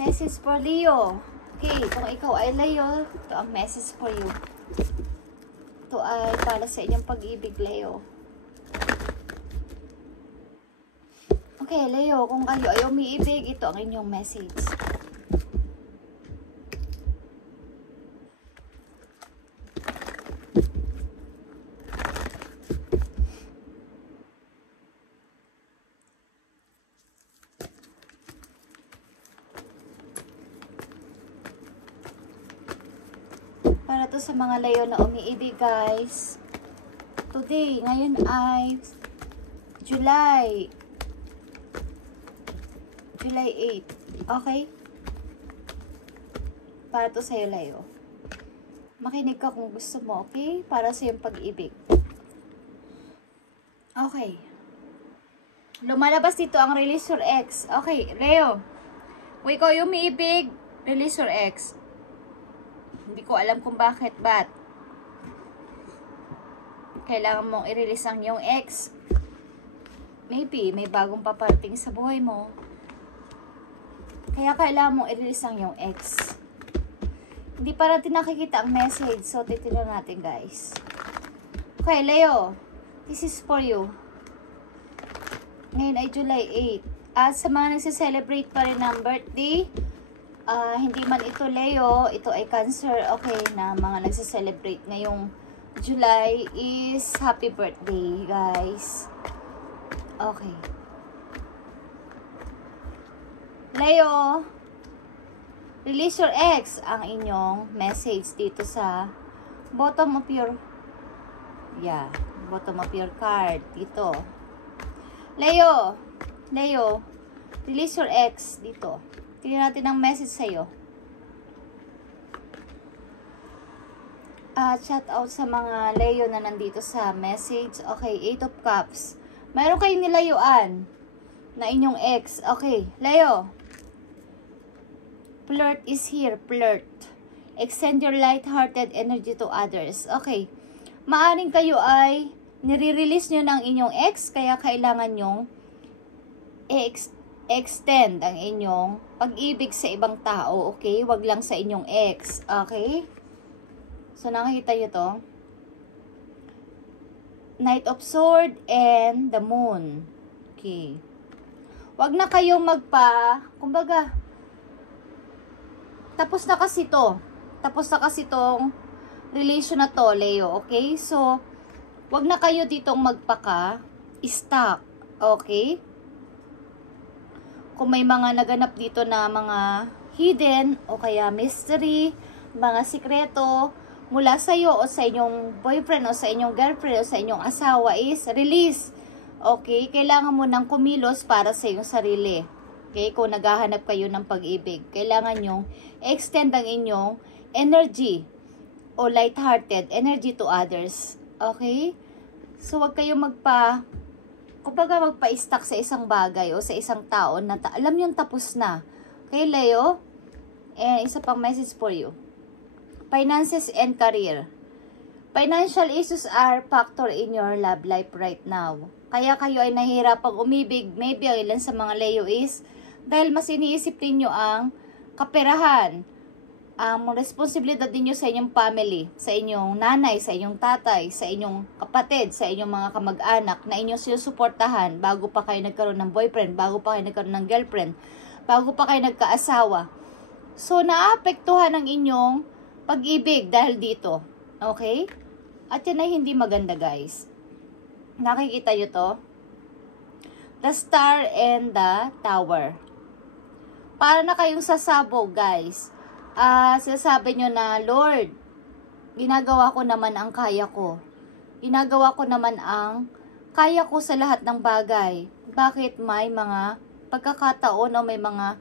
Message for Leo. Okay, kung ikaw ay Leo, ito ang message for you. Ito ay para sa inyong pag-ibig, Leo. Okay, Leo, kung kayo ay umiibig, ito ang inyong message. Para to sa mga Leo na umiibig, guys. Today, ngayon ay July 8. Okay? Para to sa'yo, Leo. Makinig ka kung gusto mo, okay? Para sa iyong pag-ibig. Okay. Lumalabas dito ang release your ex. Okay, Leo. Kung ikaw yung umiibig, release your ex. Hindi ko alam kung bakit, but kailangan mong i-release ang iyong ex. Maybe, may bagong paparting sa buhay mo. Kaya kailangan mong i-release ang iyong ex. Hindi pa natin nakikita ang message, so titignan natin, guys. Okay, Leo. This is for you. Ngayon ay July 8. At sa mga nagsiselebrate pa rin ng birthday, hindi man ito Leo, ito ay Cancer, okay, na mga nagsiselebrate ngayong July is happy birthday, guys. Okay. Leo, release your ex ang inyong message dito sa bottom of your bottom of your card dito. Leo, release your ex dito. Tingnan natin ang message sa'yo. Shout out sa mga Leo na nandito sa message. Okay, 8 of Cups. Mayroon kayong nilayuan na inyong ex. Okay, Leo. Flirt is here, flirt. Extend your light-hearted energy to others. Okay. Maaring kayo ay nire-release nyo ng inyong ex, kaya kailangan nyong extend ang inyong pag-ibig sa ibang tao, okay? Wag lang sa inyong ex, okay? So, nakikita nyo to? Knight of Sword and the Moon. Okay. Wag na kayong kumbaga, tapos na kasi to. Tapos na kasi tong relation na to, Leo, okay? So, wag na kayo ditong stuck, okay? Kung may mga naganap dito na mga hidden o kaya mystery, mga sikreto mula sa iyo o sa inyong boyfriend o sa inyong girlfriend o sa inyong asawa is release. Okay? Kailangan mo nang kumilos para sa iyong sarili. Okay? Kung naghahanap kayo ng pag-ibig, kailangan nyong extend ang inyong energy o light-hearted energy to others. Okay? So, wag kayong kumbaga magpa-stuck sa isang bagay o sa isang tao na alam yung tapos na. Okay, Leo? And isa pang message for you. Finances and career. Financial issues are factor in your love life right now. Kaya kayo ay nahihirapang umibig. Maybe ang ilan sa mga Leo is dahil mas iniisip ninyo ang kaperahan, ang responsibilidad ninyo sa inyong family, sa inyong nanay, sa inyong tatay, sa inyong kapatid, sa inyong mga kamag-anak na inyong sinusuportahan bago pa kayo nagkaroon ng boyfriend, bago pa kayo nagkaroon ng girlfriend, bago pa kayo nagkaasawa. So, naapektuhan ang inyong pag-ibig dahil dito. Okay? At yan ay hindi maganda, guys. Nakikita nyo to? The Star and the Tower. Para na kayong sasabog, guys. Sinasabi nyo na, Lord, ginagawa ko naman ang kaya ko. Ginagawa ko naman ang kaya ko sa lahat ng bagay. Bakit may mga pagkakataon o may mga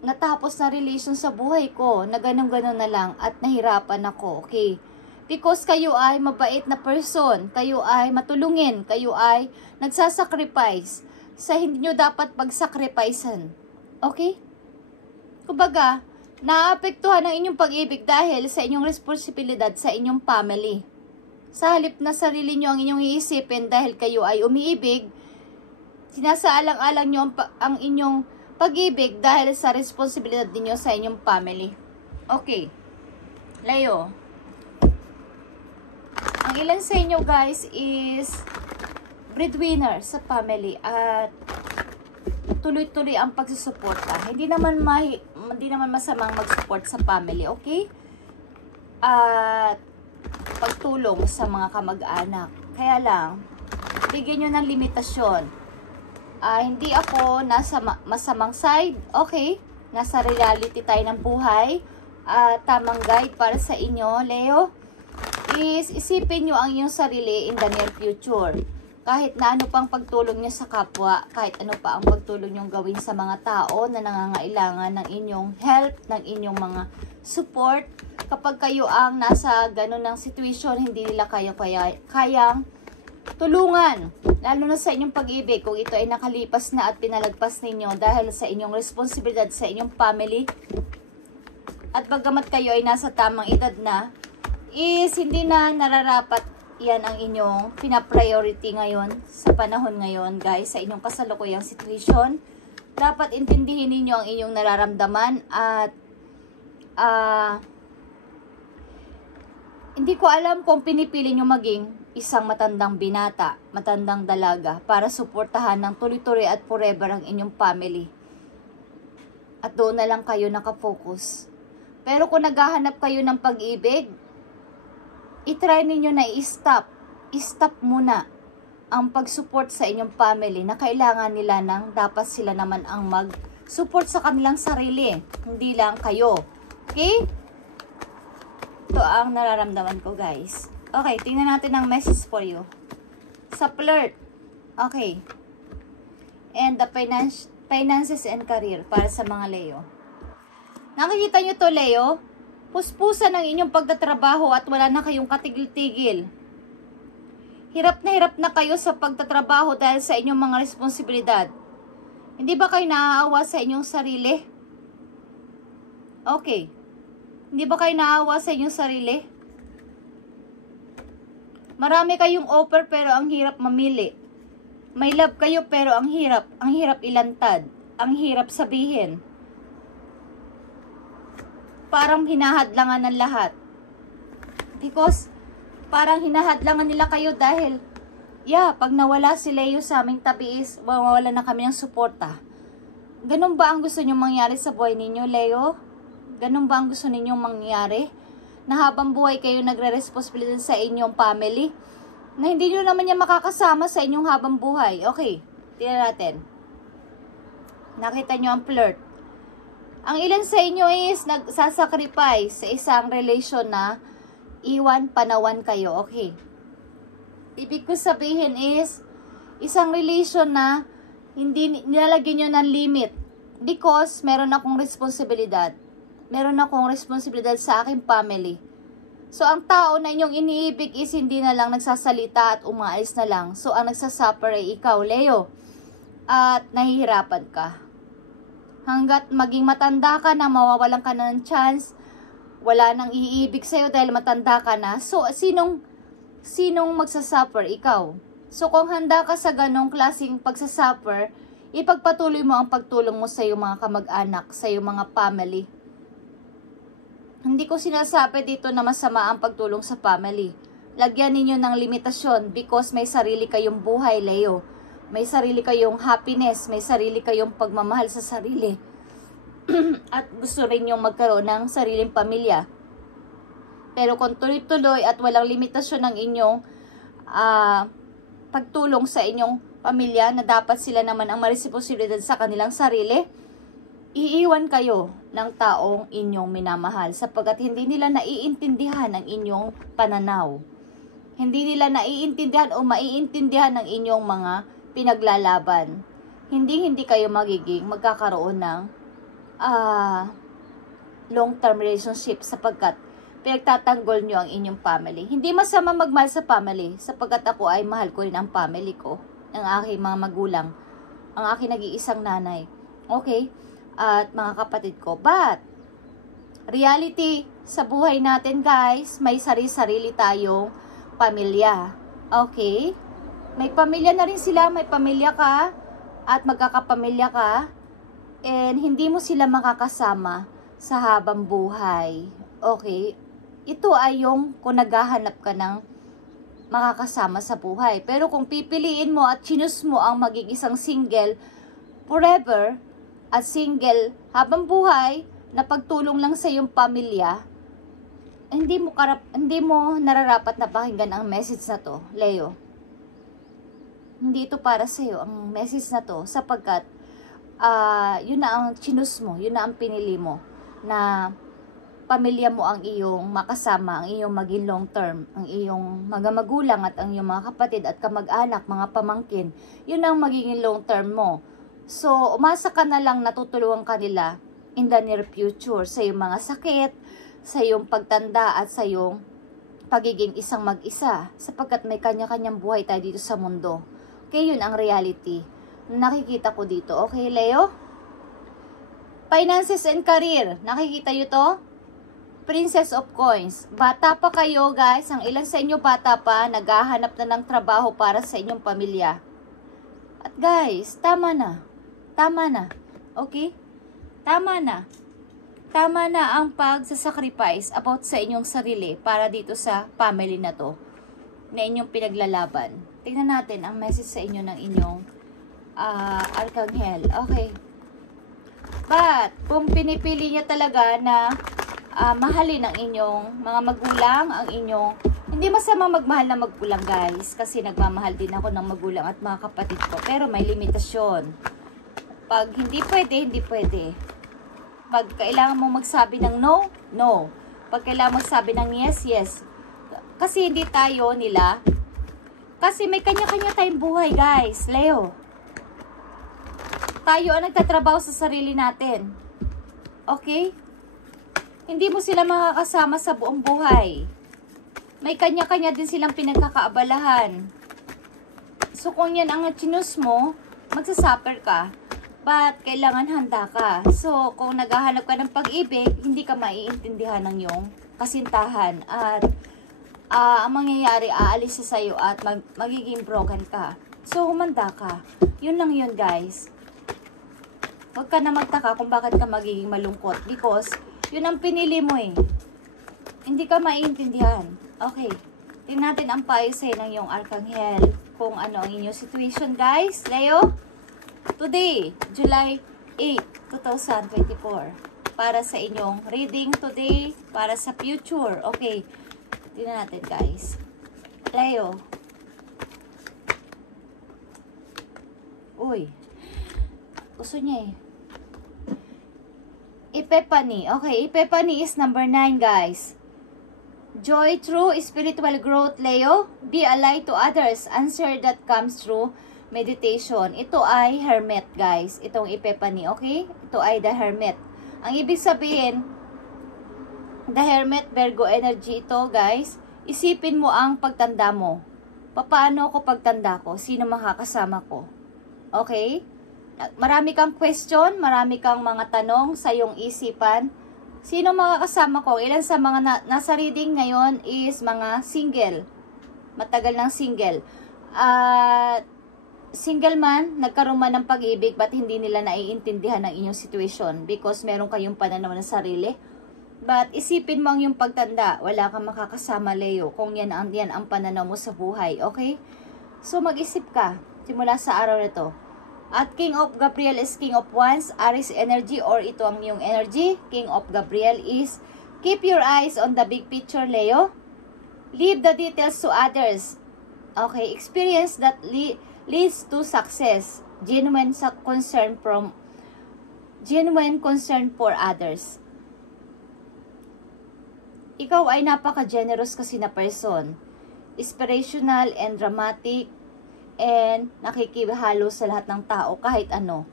natapos na relation sa buhay ko na ganun-ganun na lang at nahirapan ako, okay? Because kayo ay mabait na person, kayo ay matulungin, kayo ay nagsasacrifice sa hindi nyo dapat pagsacrificean. Okay? Kumbaga, naapektuhan ang inyong pag-ibig dahil sa inyong responsibilidad sa inyong family. Sa halip na sarili nyo ang inyong iisipin dahil kayo ay umiibig, sinasaalang-alang nyo ang inyong pag-ibig dahil sa responsibilidad ninyo sa inyong family. Okay. Leo. Ang ilan sa inyo guys is breadwinner sa family at tuloy-tuloy ang pagsusuporta. Hindi naman masamang mag-support sa family, okay? At pagtulong sa mga kamag-anak. Kaya lang, bigyan nyo ng limitasyon. Hindi ako nasa masamang side, okay? Nasa reality tayo ng buhay. Tamang guide para sa inyo, Leo, is isipin nyo ang inyong sarili in the near future. Kahit na ano pang pagtulong nyo sa kapwa, kahit ano pa ang pagtulong nyo gawin sa mga tao na nangangailangan ng inyong help, ng inyong mga support, kapag kayo ang nasa ganun ng situation, hindi nila kayang tulungan, lalo na sa inyong pag-ibig, kung ito ay nakalipas na at pinalagpas ninyo dahil sa inyong responsibilidad sa inyong family, at bagamat kayo ay nasa tamang edad na, is hindi na nararapat yan ang inyong pina-priority ngayon, sa panahon ngayon guys, sa inyong kasalukuyang situation. Dapat intindihin ninyo ang inyong nararamdaman at hindi ko alam kung pinipili nyo maging isang matandang binata, matandang dalaga para suportahan ng tuloy-tuloy at forever ang inyong family. At doon na lang kayo nakafocus. Pero kung naghahanap kayo ng pag-ibig, i-try ninyo na i-stop muna ang pag-support sa inyong family na kailangan nila ng dapat sila naman ang mag-support sa kanilang sarili, hindi lang kayo. Okay? Ito ang nararamdaman ko guys. Okay, tingnan natin ang message for you. Sa flirt. Okay. And the finances and career para sa mga Leo. Nakikita nyo to Leo? Puspusan ang inyong pagtatrabaho at wala na kayong katigil-tigil. Hirap na kayo sa pagtatrabaho dahil sa inyong mga responsibilidad. Hindi ba kayo naaawa sa inyong sarili? Okay. Hindi ba kayo naaawa sa inyong sarili? Marami kayong offer pero ang hirap mamili. May love kayo pero ang hirap ilantad. Ang hirap sabihin. Parang hinahadlangan ng lahat. Because, parang hinahadlangan nila kayo dahil, pag nawala si Leo sa aming tabi is, mawawala na kami ng suporta. Ganun ba ang gusto ninyong mangyari sa buhay ninyo, Leo? Ganun ba ang gusto ninyong mangyari? Na habang buhay kayo nagre-responsibilidad sa inyong family? Na hindi nyo naman yan makakasama sa inyong habang buhay. Okay, tingnan natin. Nakita nyo ang flirt. Ang ilan sa inyo is nagsasacrifice sa isang relation na iwan panawan kayo. Okay. Ibig ko sabihin is isang relation na hindi nilalagyan nyo ng limit because meron akong responsibilidad. Meron akong responsibilidad sa aking family. So, ang tao na inyong iniibig is hindi na lang nagsasalita at umaalis na lang. So, ang nagsasuffer ay ikaw, Leo. At nahihirapan ka. Hanggat maging matanda ka na, mawawalan ka na ng chance, wala nang iibig sa'yo dahil matanda ka na. So, sinong magsasuffer? Ikaw. So, kung handa ka sa ganong klaseng pagsasuffer, ipagpatuloy mo ang pagtulong mo sa iyong mga kamag-anak, sa iyong mga family. Hindi ko sinasabi dito na masama ang pagtulong sa family. Lagyan ninyo ng limitasyon because may sarili kayong buhay, Leo. May sarili kayong happiness, may sarili kayong pagmamahal sa sarili. At gusto rin yung magkaroon ng sariling pamilya. Pero kung tuloy-tuloy at walang limitasyon ng inyong pagtulong sa inyong pamilya na dapat sila naman ang maresponsibilidad sa kanilang sarili, iiwan kayo ng taong inyong minamahal sapagkat hindi nila naiintindihan ang inyong pananaw. Hindi nila naiintindihan o maiintindihan ang inyong mga pinaglalaban. Hindi kayo magkakaroon ng long-term relationship sapagkat pinagtatanggol nyo ang inyong family. Hindi masama magmahal sa family sapagkat ako ay mahal ko rin ang family ko, ang aking mga magulang, ang aking nag-iisang nanay. Okay? At mga kapatid ko. But, reality sa buhay natin guys, may sarili-sarili tayong pamilya. Okay? May pamilya na rin sila, may pamilya ka, at magkakapamilya ka. and hindi mo sila makakasama sa habang buhay. Okay? Ito ay yung kung naghahanap ka ng makakasama sa buhay. Pero kung pipiliin mo at choose mo ang maging isang single forever at single habang buhay na pagtulong lang sa iyong pamilya, hindi mo nararapat na pakinggan ang message na to, Leo. Hindi ito para sa iyo ang message na to, sapagkat yun na ang chinus mo, yun na ang pinili mo, na pamilya mo ang iyong makasama, ang iyong maging long term, ang iyong mga magulang at ang iyong mga kapatid at kamag-anak, mga pamangkin, yun ang magiging long term mo. So, umasa ka na lang natutulungan kanila in the near future sa iyong mga sakit, sa iyong pagtanda at sa iyong pagiging isang mag-isa, sapagkat may kanya-kanyang buhay tayo dito sa mundo. Okay, yun ang reality. Nakikita ko dito. Okay, Leo? Finances and career. Nakikita nyo to? Princess of Coins. Bata pa kayo, guys. Ang ilan sa inyo bata pa, naghahanap na ng trabaho para sa inyong pamilya. At guys, tama na. Tama na. Okay? Tama na. Tama na ang pagsasacrifice about sa inyong sarili para dito sa family na to, na inyong pinaglalaban. Tingnan natin ang message sa inyo ng inyong Archangel. Okay. But, kung pinipili niya talaga na mahalin ang inyong mga magulang, ang inyong, hindi masama magmahal na magulang, guys, kasi nagmamahal din ako ng magulang at mga kapatid ko, pero may limitasyon. Pag hindi pwede, hindi pwede. Pag kailangan mo magsabi ng no, no. Pag kailangan magsabi ng yes, yes. Kasi hindi tayo nila. Kasi may kanya-kanya tayong buhay, guys. Leo. Tayo ang nagtatrabaho sa sarili natin. Okay? Hindi mo sila makakasama sa buong buhay. May kanya-kanya din silang pinagkakaabalahan. So, kung yan ang chinus mo, magsasuffer ka. But, kailangan handa ka. So, kung naghahanap ka ng pag-ibig, hindi ka maiintindihan ng iyong kasintahan. At, ang mangyayari, aalis sa sayo at magiging broken ka. So, humanda ka. Yun lang yun, guys. Huwag ka na magtaka kung bakit ka magiging malungkot. Because, yun ang pinili mo eh. Hindi ka maiintindihan. Okay. Tingnan natin ang payo sa'yo ng iyong Archangel. Kung ano ang inyong situation, guys. Leo? Today, July 8, 2024. Para sa inyong reading today, para sa future. Okay. Tingnan natin, guys. Leo. Uy. Gusto niya eh. Epiphany. Okay, Epiphany is number 9, guys. Joy through spiritual growth, Leo. Be a light to others. Answer that comes through meditation. Ito ay Hermit, guys. Itong Epiphany, okay? Ito ay the Hermit. Ang ibig sabihin, the Hermit, Virgo energy ito, guys. Isipin mo ang pagtanda mo. Paano ko pagtanda ko? Sino makakasama ko? Okay? Marami kang question, marami kang mga tanong sa iyong isipan. Sino makakasama ko? Ilan sa mga nasa reading ngayon is mga single. Matagal ng single. Single man, nagkaroon man ng pag-ibig, but hindi nila naiintindihan ang inyong situation because meron kayong pananaw na sarili. But isipin mo ang iyong pagtanda, wala kang makakasama, Leo, kung yan ang pananaw mo sa buhay, okay? So mag-isip ka, simula sa araw na to. At King of Gabriel is King of Wands, Aries energy, or ito ang iyong energy. King of Gabriel is, keep your eyes on the big picture, Leo. Leave the details to others. Okay, experience that leads to success. Genuine concern for others. Ikaw ay napaka-generous kasi na person. Inspirational and dramatic, and nakikihalo sa lahat ng tao kahit ano.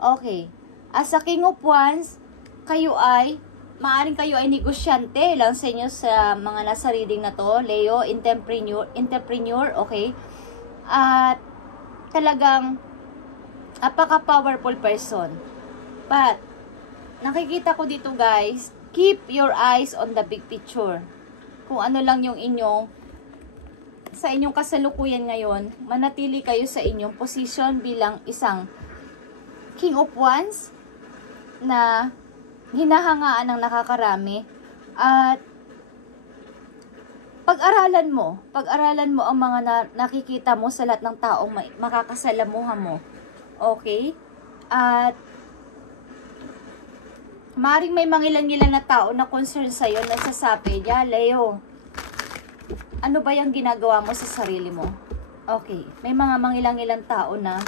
Okay. As a King of Wands, maaring kayo ay negosyante lang sa inyo sa mga nasa reading na to. Leo, entrepreneur, okay? At talagang apaka-powerful person. But, nakikita ko dito, guys, keep your eyes on the big picture. Kung ano lang yung sa inyong kasalukuyan ngayon, manatili kayo sa inyong position bilang isang King of Wands, na hinahangaan ng nakakarami. At pag-aralan mo ang mga nakikita mo sa lahat ng taong makakasalamuha mo. Okay? At maring may mangilan-ngilan na tao na concern sa'yo, nagsasabi, "Ya, Leo, ano ba yung ginagawa mo sa sarili mo?" Okay, may mga mangilang-ilang tao na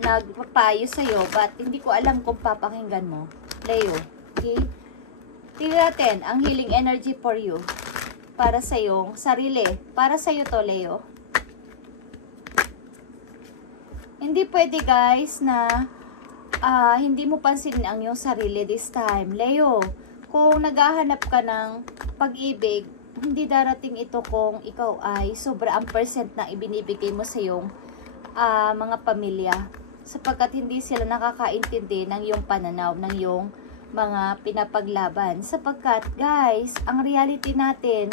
nagpapayo sa'yo, but hindi ko alam kung papakinggan mo. Leo, okay? Tingnan natin ang healing energy for you. Para sa iyong sarili. Para sa iyo to, Leo. Hindi pwede, guys, na hindi mo pansinin ang iyong sarili this time. Leo, kung naghahanap ka ng pag-ibig, hindi darating ito kung ikaw ay sobra ang percent na ibinibigay mo sa iyong mga pamilya. Sapagkat hindi sila nakakaintindi ng iyong pananaw, ng iyong mga pinapaglaban. Sapagkat, guys, ang reality natin,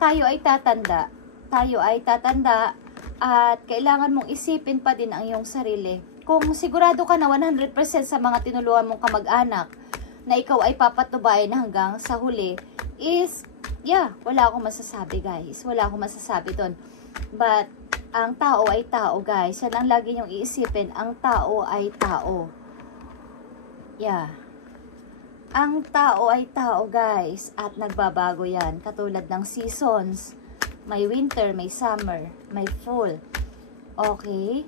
tayo ay tatanda. Tayo ay tatanda at kailangan mong isipin pa din ang iyong sarili. Kung sigurado ka na 100% sa mga tinulungan mong kamag-anak na ikaw ay papatubayan hanggang sa huli, is, yeah, wala akong masasabi, guys. Wala akong masasabi doon. But, ang tao ay tao, guys. Yan ang lagi niyong iisipin. Ang tao ay tao. Yeah. Ang tao ay tao, guys. At nagbabago yan. Katulad ng seasons. May winter, may summer, may fall. Okay?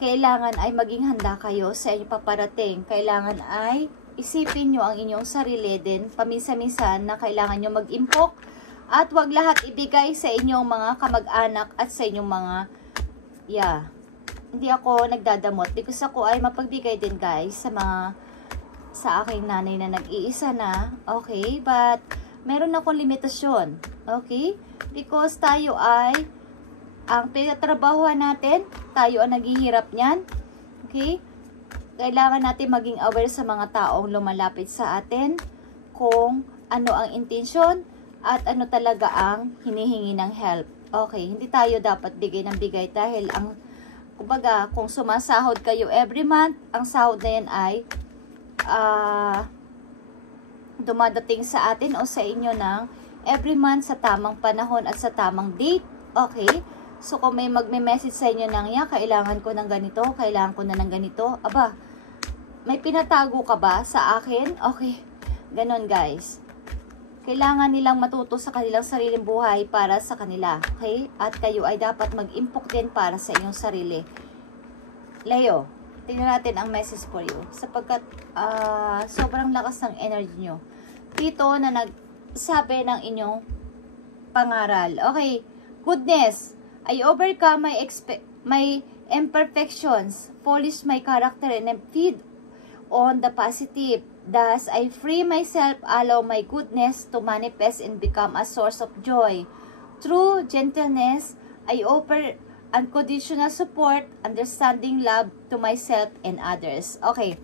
Kailangan ay maging handa kayo sa inyong paparating. Kailangan ay isipin nyo ang inyong sarili din. Paminsan-minsan na kailangan nyo mag-impok. At wag lahat ibigay sa inyong mga kamag-anak at sa inyong mga, yeah. Hindi ako nagdadamot because ako ay mapagbigay din, guys, sa aking nanay na nag-iisa na. Okay? But, meron akong limitasyon. Okay? Because tayo ay, ang pinatrabahuhan natin, tayo ang naghihirap niyan. Okay? Kailangan natin maging aware sa mga taong lumalapit sa atin kung ano ang intensyon at ano talaga ang hinihingi ng help. Okay? Hindi tayo dapat bigay ng bigay dahil ang kumbaga, kung sumasahod kayo every month, ang sahod na yan ay dumadating sa atin o sa inyo ng every month sa tamang panahon at sa tamang date. Okay? So, kung may magme-message sa inyo ng, "Ya, kailangan ko ng ganito, kailangan ko na ng ganito." Aba, may pinatago ka ba sa akin? Okay. Ganon, guys. Kailangan nilang matuto sa kanilang sariling buhay para sa kanila. Okay? At kayo ay dapat mag-impok din para sa inyong sarili. Leo, tingnan natin ang message for you. Sapagkat sobrang lakas ng energy nyo. Dito na nagsabi ng inyong pangaral. Okay. Goodness, I overcome my imperfections, polish my character, and feed on the positive. Thus, I free myself, allow my goodness to manifest and become a source of joy. Through gentleness, I offer unconditional support, understanding, love to myself and others. Okay.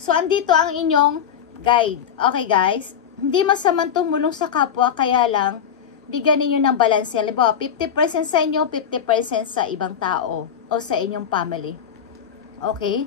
So, andito ang inyong guide. Okay, guys? Hindi masamang tumulong sa kapwa, kaya lang, bigyan ninyo ng balance. Halimbawa, 50% sa inyo, 50% sa ibang tao o sa inyong family. Okay?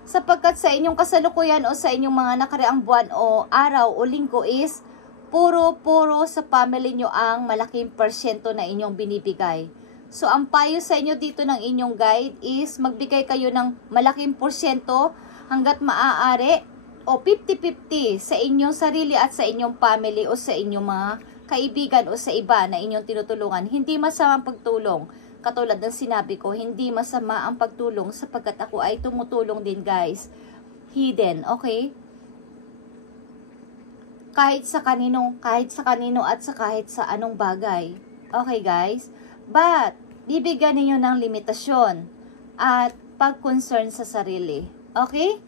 Sapagkat sa inyong kasalukuyan o sa inyong mga nakaraang buwan o araw o linggo is puro sa family nyo ang malaking porsyento na inyong binibigay. So, ang payo sa inyo dito ng inyong guide is magbigay kayo ng malaking porsyento hanggat maaari o 50-50 sa inyong sarili at sa inyong family o sa inyong mga kaibigan o sa iba na inyong tinutulungan. Hindi masamang pagtulong. Katulad ng sinabi ko, hindi masama ang pagtulong sapagkat ako ay tumutulong din, guys. Hidden, okay? Kahit sa kanino at kahit sa anong bagay. Okay, guys? But, bibigyan ninyo ng limitasyon at pag-concern sa sarili. Okay?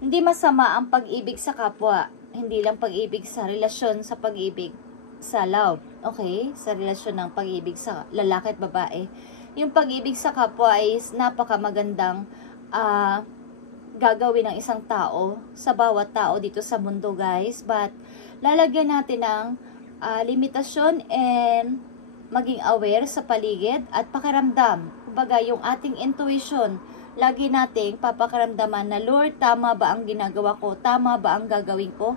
Hindi masama ang pag-ibig sa kapwa. Hindi lang pag-ibig sa relasyon sa pag-ibig sa love. Okay? Sa relasyon ng pag-ibig sa lalaki at babae. Yung pag-ibig sa kapwa is napakamagandang gagawin ng isang tao sa bawat tao dito sa mundo, guys. But, lalagyan natin ng limitasyon and maging aware sa paligid at pakiramdam. Kumbaga, yung ating intuition, lagi nating papakaramdaman na, Lord, tama ba ang ginagawa ko? Tama ba ang gagawin ko?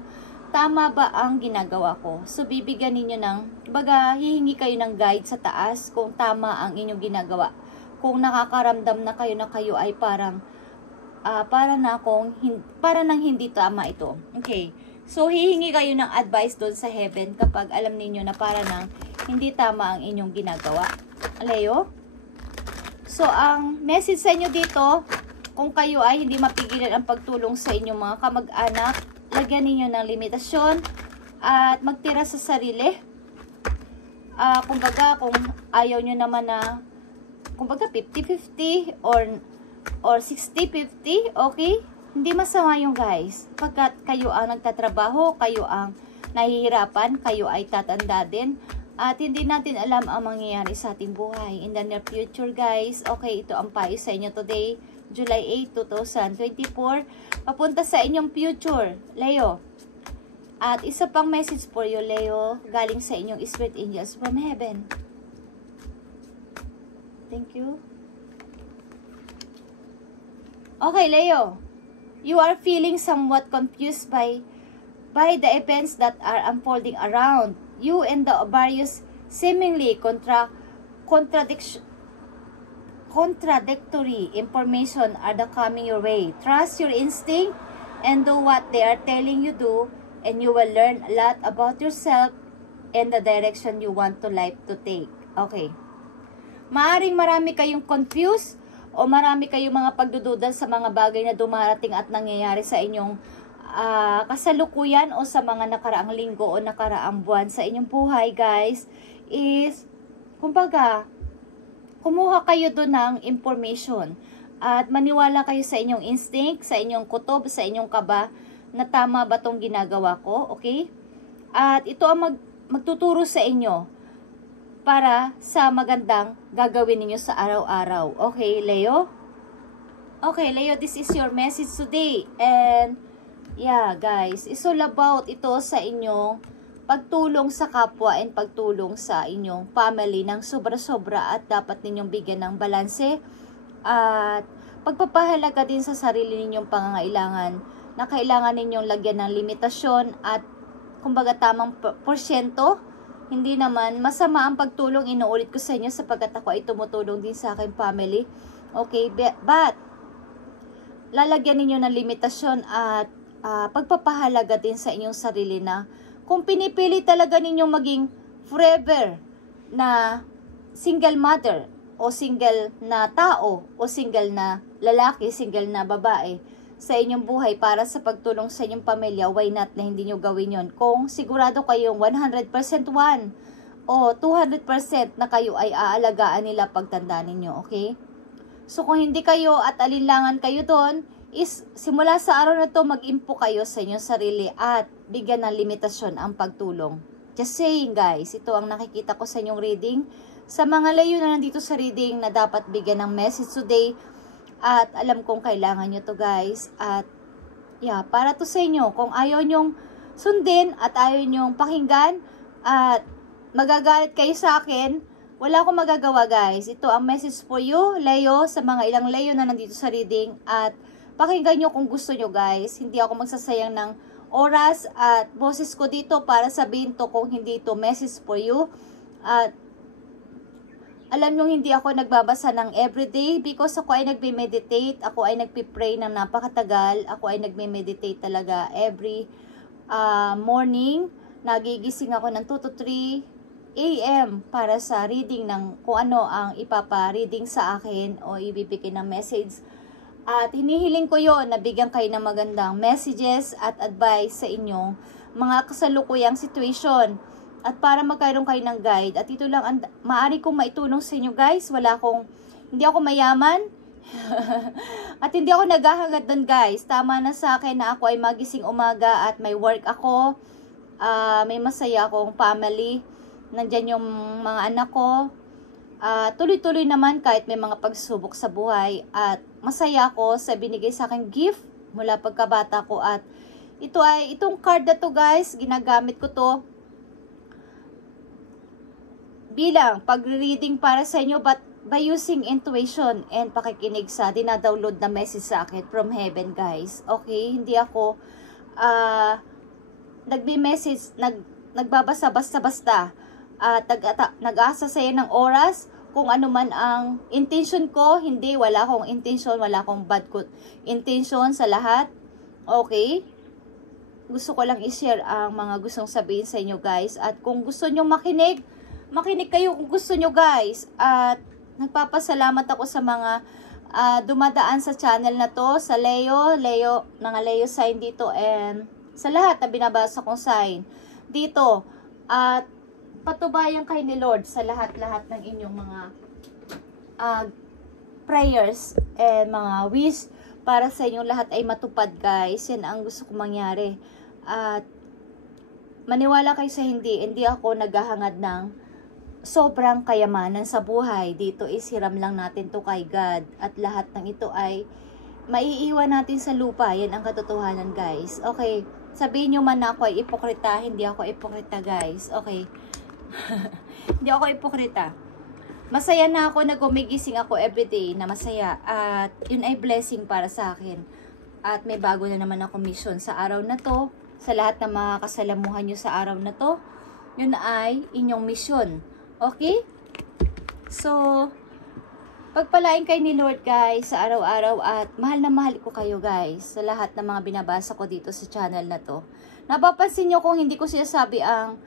Tama ba ang ginagawa ko? So, bibigyan ninyo ng, kumbaga, hihingi kayo ng guide sa taas kung tama ang inyong ginagawa. Kung nakakaramdam na kayo ay parang, para nang hindi tama ito. Okay. So, hihingi kayo ng advice doon sa heaven kapag alam ninyo na para nang hindi tama ang inyong ginagawa. Leo? So, ang message sa inyo dito, kung kayo ay hindi mapigilan ang pagtulong sa inyong mga kamag-anak, lagyan ninyo ng limitasyon at magtira sa sarili. Kumbaga, kung ayaw nyo naman na, kumbaga, 50-50 or 60-50, okay? Hindi masama yung guys. Pagkat kayo ang nagtatrabaho, kayo ang nahihirapan, kayo ay tatanda din. At hindi natin alam ang mangyayari sa ating buhay in the near future guys. Okay, ito ang payo sa inyo today, July 8, 2024. Papunta sa inyong future, Leo. At isa pang message for you, Leo, galing sa inyong spirit angels from heaven. Thank you. Okay, Leo. You are feeling somewhat confused by the events that are unfolding around you, and the various seemingly contradictory information are coming your way. Trust your instinct and do what they are telling you do, and you will learn a lot about yourself and the direction you want to life to take. Okay. Maaring marami kayong confused o marami kayong mga pagdududa sa mga bagay na dumarating at nangyayari sa inyong kasalukuyan o sa mga nakaraang linggo o nakaraang buwan sa inyong buhay, guys, is, kumbaga, kumuha kayo doon ng information at maniwala kayo sa inyong instinct, sa inyong kutob, sa inyong kaba, na tama ba tong ginagawa ko, okay? At ito ang magtuturo sa inyo para sa magandang gagawin ninyo sa araw-araw. Okay, Leo? Okay, Leo, this is your message today. And, yeah, guys, it's all about ito sa inyong pagtulong sa kapwa and pagtulong sa inyong family ng sobra-sobra at dapat ninyong bigyan ng balanse at pagpapahalaga din sa sarili ninyong pangangailangan na kailangan ninyong lagyan ng limitasyon at kumbaga tamang porsyento. Hindi naman masama ang pagtulong, inuulit ko sa inyo sapagkat ako ay tumutulong din sa aking family. Okay, but lalagyan ninyo ng limitasyon at pagpapahalaga din sa inyong sarili na kung pinipili talaga ninyong maging forever na single mother o single na tao o single na lalaki, single na babae sa inyong buhay para sa pagtulong sa inyong pamilya, why not na hindi nyo gawin yon? Kung sigurado kayong 100% one o 200% na kayo ay aalagaan nila pagtanda ninyo, okay? So kung hindi kayo at alinlangan kayo doon, is simula sa araw na to mag-impo kayo sa inyong sarili at bigyan ng limitasyon ang pagtulong. Just saying guys, ito ang nakikita ko sa inyong reading. Sa mga layo na nandito sa reading na dapat bigyan ng message today, at alam kong kailangan nyo to guys. At yeah, para to sa inyo. Kung ayaw nyong sundin at ayaw nyong pakinggan at magagalit kayo sa akin, wala akong magagawa guys. Ito ang message for you, Leo, sa mga ilang Leo na nandito sa reading. At pakinggan nyo kung gusto nyo guys. Hindi ako magsasayang ng oras at boses ko dito para sabihin to kung hindi to message for you. At alam nyo, hindi ako nagbabasa ng everyday because ako ay nagme-meditate, ako ay nagpe-pray ng napakatagal, ako ay nagme-meditate talaga every morning. Nagigising ako ng 2 to 3 a.m. para sa reading ng kung ano ang ipapa-reading sa akin o ibibigay ng message. At hinihiling ko yon na bigyan kayo ng magandang messages at advice sa inyong mga kasalukuyang situation. At para magkaroon kayo ng guide. At ito lang ang maaari kong maitulong sa inyo guys. Hindi ako mayaman. At hindi ako naghahangad doon guys. Tama na sa akin na ako ay magising umaga at may work ako. May masaya akong family. Nandyan yung mga anak ko. Tuloy-tuloy naman kahit may mga pagsubok sa buhay. At masaya ako sa binigay sa akin gift mula pagkabata ko. At itong card na to guys, ginagamit ko to bilang pag-reading para sa inyo, but by using intuition and pakikinig sa dinadownload na message sa akin from heaven, guys. Okay? Hindi ako nagbi-message, nagbabasa basta-basta at nag-asa sa'yo ng oras kung ano man ang intention ko. Hindi, wala akong intention, wala akong bad intention sa lahat. Okay? Gusto ko lang i-share ang mga gustong sabihin sa inyo, guys. At kung gusto nyo makinig kayo kung gusto nyo, guys. At nagpapasalamat ako sa mga dumadaan sa channel na to, sa mga Leo sign dito, and sa lahat na binabasa kong sign dito. At patubayan kay ni Lord sa lahat-lahat ng inyong mga prayers and mga wish para sa inyong lahat ay matupad, guys. Yan ang gusto kong mangyari. At maniwala kayo sa hindi ako naghahangad ng sobrang kayamanan sa buhay. Dito is hiram lang natin to kay God. At lahat ng ito ay maiiwan natin sa lupa. Yan ang katotohanan, guys. Okay. Sabihin nyo man na ako ay ipokrita. Hindi ako ipokrita, guys. Okay. Hindi ako ipokrita. Masaya na ako na gumigising ako everyday na masaya. At yun ay blessing para sa akin. At may bago na naman ako mission sa araw na to. Sa lahat ng mga kasalamuhan nyo sa araw na to. Yun ay inyong mission. Okay? So, pagpalain kayo ni Lord, guys, sa araw-araw at mahal na mahal ko kayo, guys, sa lahat ng mga binabasa ko dito sa channel na to. Napapansin nyo kung hindi ko sinasabi ang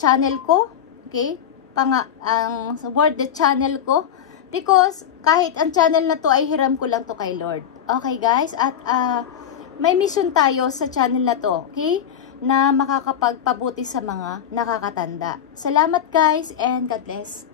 channel ko, okay? Ang word the channel ko, because kahit ang channel na to ay hiram ko lang to kay Lord. Okay, guys? At may mission tayo sa channel na to, okay? Na makakapagpabuti sa mga nakakatanda. Salamat, guys, and God bless.